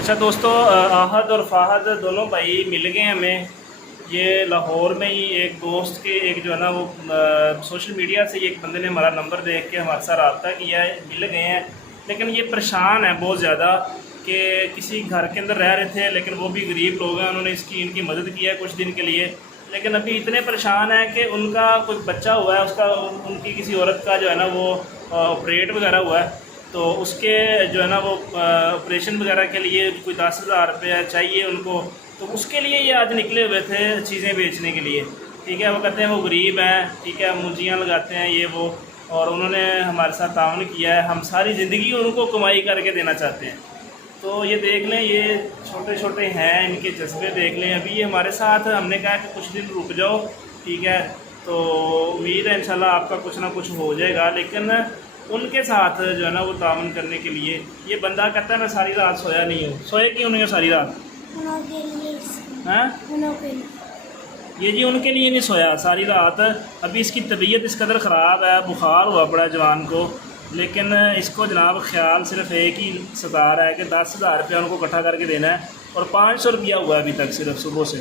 اچھا دوستو، آہد اور فاہد دونوں بھائی مل گئے ہمیں. یہ لاہور میں ہی ایک دوست کے ایک جو ہے نا وہ سوشل میڈیا سے ایک بندے نے ہمارا نمبر دیکھ کے ہمارے ساتھ رابطہ کیا ہے، مل گئے ہیں. لیکن یہ پریشان ہے بہت زیادہ کہ کسی گھر کے اندر رہ رہے تھے، لیکن وہ بھی غریب لوگ ہیں. انہوں نے ان کی مدد کی ہے کچھ دن کے لیے، لیکن ابھی اتنے پریشان ہیں کہ ان کا کوئی بچہ ہوا ہے، اس کا ان کی کسی عورت کا جو ہے نا وہ آپریٹ وغیرہ ہوا ہے، تو اس کے جو ہے نا وہ آپریشن وغیرہ کے لیے کوئی 10,000 روپیہ چاہیے ان کو. تو اس کے لیے یہ آج نکلے ہوئے تھے چیزیں بیچنے کے لیے. ٹھیک ہے، وہ کہتے ہیں وہ غریب ہیں، ٹھیک ہے، منجیاں لگاتے ہیں یہ وہ، اور انہوں نے ہمارے ساتھ تعاون کیا ہے. ہم ساری زندگی ان کو کمائی کر کے دینا چاہتے ہیں. تو یہ دیکھ لیں، یہ چھوٹے چھوٹے ہیں، ان کے جذبے دیکھ لیں. ابھی یہ ہمارے ساتھ، ہم نے کہا کہ کچھ دن رک جاؤ، ٹھیک ہے، تو امید ہے انشاءاللہ آپ کا کچھ نہ کچھ ہو جائے گا. لیکن ان کے ساتھ جو ہے نا وہ تعاون کرنے کے لیے یہ بندہ کہتا ہے میں ساری رات سویا نہیں ہوں. سوئے کیوں نہیں ہو ساری رات؟ ہاں یہ جی ان کے لیے نہیں سویا ساری رات. ابھی اس کی طبیعت اس قدر خراب ہے، بخار ہوا پڑا ہے جوان کو، لیکن اس کو جناب خیال صرف ایک ہی ستا رہا ہے کہ 10,000 روپیہ ان کو اکٹھا کر کے دینا ہے، اور 500 روپیہ ہوا ہے ابھی تک صرف صبح سے.